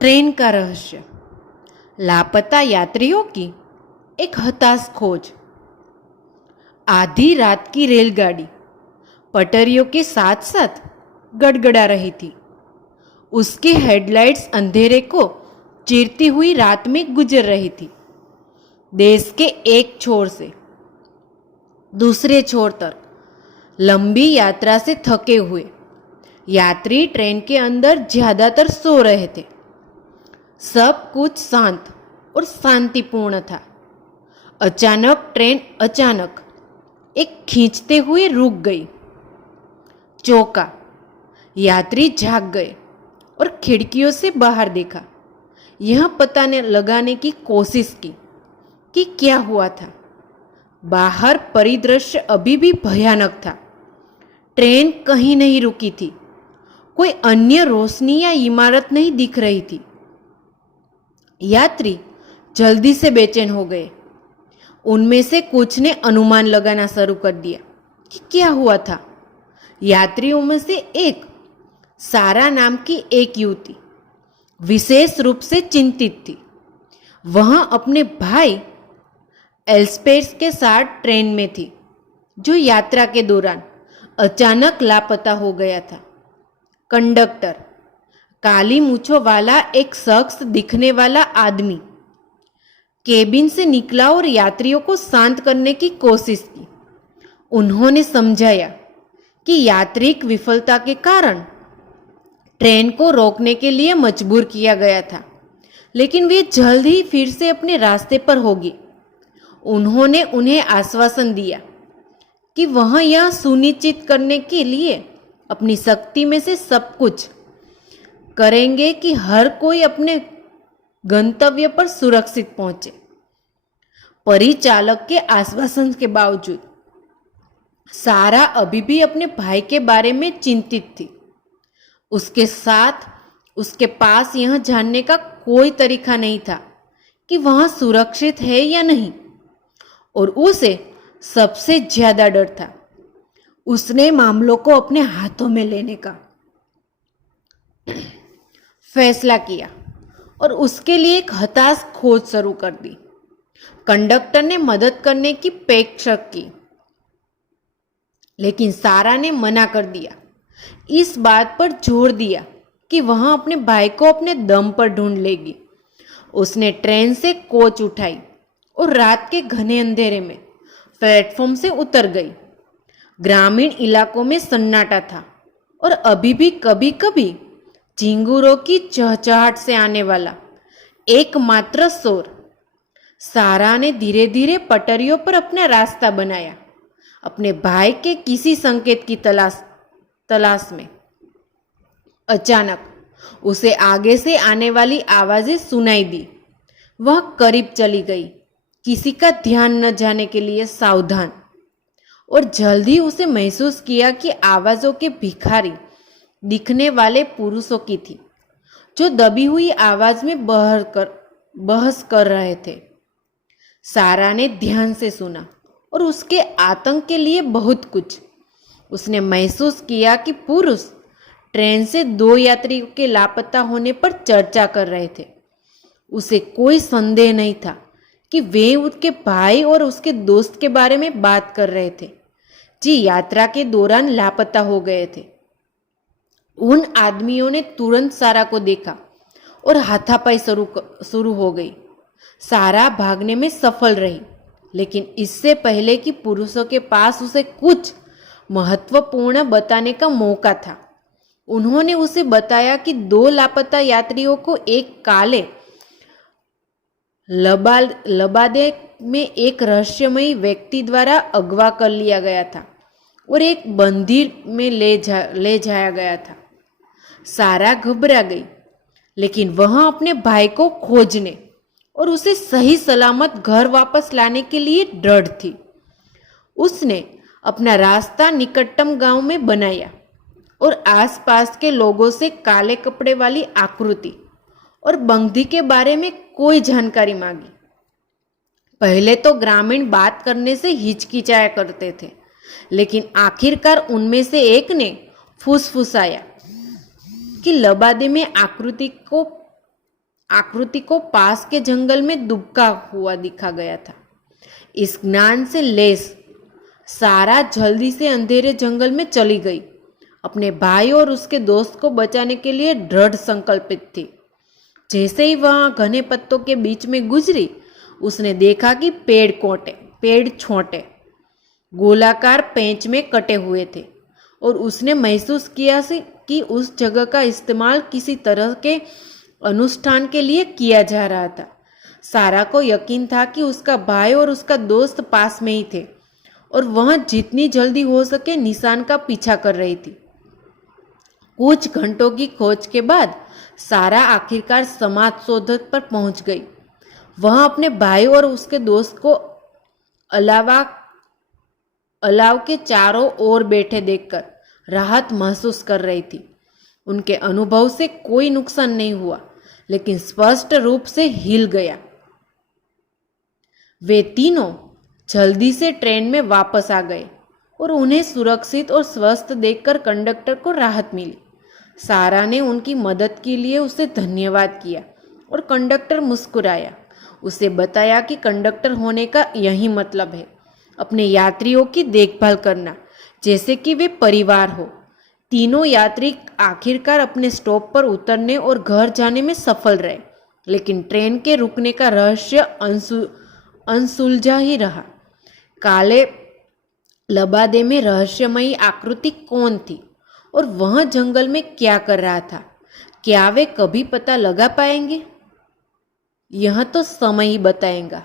Train का रहस्य, लापता यात्रियों की एक हताश खोज। आधी रात की रेलगाड़ी पटरियों के साथ साथ गड़गड़ा रही थी। उसके हेडलाइट्स अंधेरे को चीरती हुई रात में गुजर रही थी। देश के एक छोर से दूसरे छोर तक लंबी यात्रा से थके हुए यात्री ट्रेन के अंदर ज्यादातर सो रहे थे। सब कुछ शांत और शांतिपूर्ण था। अचानक एक खींचते हुए रुक गई। चौंका, यात्री जाग गए और खिड़कियों से बाहर देखा। यह पता लगाने की कोशिश की कि क्या हुआ था। बाहर परिदृश्य अभी भी भयानक था। ट्रेन कहीं नहीं रुकी थी। कोई अन्य रोशनी या इमारत नहीं दिख रही थी। यात्री जल्दी से बेचैन हो गए। उनमें से कुछ ने अनुमान लगाना शुरू कर दिया कि क्या हुआ था। यात्रियों में से एक, सारा नाम की एक युवती, विशेष रूप से चिंतित थी। वह अपने भाई एल्सपेस के साथ ट्रेन में थी, जो यात्रा के दौरान अचानक लापता हो गया था। कंडक्टर, काली मूंछों वाला एक शख्स दिखने वाला आदमी, केबिन से निकला और यात्रियों को शांत करने की कोशिश की। उन्होंने समझाया कि यात्रिक विफलता के कारण ट्रेन को रोकने के लिए मजबूर किया गया था, लेकिन वे जल्द ही फिर से अपने रास्ते पर होगी। उन्होंने उन्हें आश्वासन दिया कि वह यह सुनिश्चित करने के लिए अपनी शक्ति में से सब कुछ करेंगे कि हर कोई अपने गंतव्य पर सुरक्षित पहुंचे। परिचालक के आश्वासन के बावजूद सारा अभी भी अपने भाई के बारे में चिंतित थी। उसके पास यह जानने का कोई तरीका नहीं था कि वह सुरक्षित है या नहीं, और उसे सबसे ज्यादा डर था। उसने मामलों को अपने हाथों में लेने का फैसला किया और उसके लिए एक हताश खोज शुरू कर दी। कंडक्टर ने मदद करने की पेशकश की, लेकिन सारा ने मना कर दिया। इस बात पर जोर दिया कि वह अपने भाई को अपने दम पर ढूंढ लेगी। उसने ट्रेन से कोच उठाई और रात के घने अंधेरे में प्लेटफॉर्म से उतर गई। ग्रामीण इलाकों में सन्नाटा था और अभी भी कभी कभी झिंगुरों की चहचहाट से आने वाला एकमात्र शोर। सारा ने धीरे धीरे पटरियों पर अपना रास्ता बनाया, अपने भाई के किसी संकेत की तलाश में। अचानक उसे आगे से आने वाली आवाजें सुनाई दी। वह करीब चली गई, किसी का ध्यान न जाने के लिए सावधान, और जल्द ही उसे महसूस किया कि आवाजों के भिखारी दिखने वाले पुरुषों की थी, जो दबी हुई आवाज में बहस कर रहे थे। सारा ने ध्यान से सुना और उसके आतंक के लिए बहुत कुछ। उसने महसूस किया कि पुरुष ट्रेन से 2 यात्रियों के लापता होने पर चर्चा कर रहे थे। उसे कोई संदेह नहीं था कि वे उसके भाई और उसके दोस्त के बारे में बात कर रहे थे, जो यात्रा के दौरान लापता हो गए थे। उन आदमियों ने तुरंत सारा को देखा और हाथापाई शुरू हो गई। सारा भागने में सफल रही, लेकिन इससे पहले कि पुरुषों के पास उसे कुछ महत्वपूर्ण बताने का मौका था, उन्होंने उसे बताया कि 2 लापता यात्रियों को एक काले लबादे में एक रहस्यमयी व्यक्ति द्वारा अगवा कर लिया गया था और एक मंदिर में ले जाया गया था। सारा घबरा गई, लेकिन वह अपने भाई को खोजने और उसे सही सलामत घर वापस लाने के लिए दृढ़ थी। उसने अपना रास्ता निकटतम गांव में बनाया और आसपास के लोगों से काले कपड़े वाली आकृति और बंदी के बारे में कोई जानकारी मांगी। पहले तो ग्रामीण बात करने से हिचकिचाया करते थे, लेकिन आखिरकार उनमें से एक ने फुसफुसाया कि लबादे में आकृति को आकृति को पास के जंगल में दुबका हुआ दिखा गया था। इस ज्ञान से लैस सारा जल्दी से अंधेरे जंगल में चली गई। अपने भाई और उसके दोस्त को बचाने के लिए दृढ़ संकल्पित थी। जैसे ही वहां घने पत्तों के बीच में गुजरी, उसने देखा कि पेड़ छोटे गोलाकार पेंच में कटे हुए थे और उसने महसूस किया कि उस जगह का इस्तेमाल किसी तरह के अनुष्ठान के लिए किया जा रहा था। सारा को यकीन था कि उसका भाई और उसका दोस्त पास में ही थे और वह जितनी जल्दी हो सके निशान का पीछा कर रही थी। कुछ घंटों की खोज के बाद सारा आखिरकार समाधि सौध पर पहुंच गई। वह अपने भाई और उसके दोस्त को अलाव के चारों ओर बैठे देखकर राहत महसूस कर रही थी। उनके अनुभव से कोई नुकसान नहीं हुआ, लेकिन स्पष्ट रूप से हिल गया। वे तीनों जल्दी से ट्रेन में वापस आ गए और उन्हें सुरक्षित और स्वस्थ देखकर कंडक्टर को राहत मिली। सारा ने उनकी मदद के लिए उसे धन्यवाद किया और कंडक्टर मुस्कुराया। उसे बताया कि कंडक्टर होने का यही मतलब है, अपने यात्रियों की देखभाल करना, जैसे कि वे परिवार हो। तीनों यात्री आखिरकार अपने स्टॉप पर उतरने और घर जाने में सफल रहे, लेकिन ट्रेन के रुकने का रहस्य अनसुलझा ही रहा। काले लबादे में रहस्यमयी आकृति कौन थी और वह जंगल में क्या कर रहा था? क्या वे कभी पता लगा पाएंगे? यह तो समय ही बताएगा।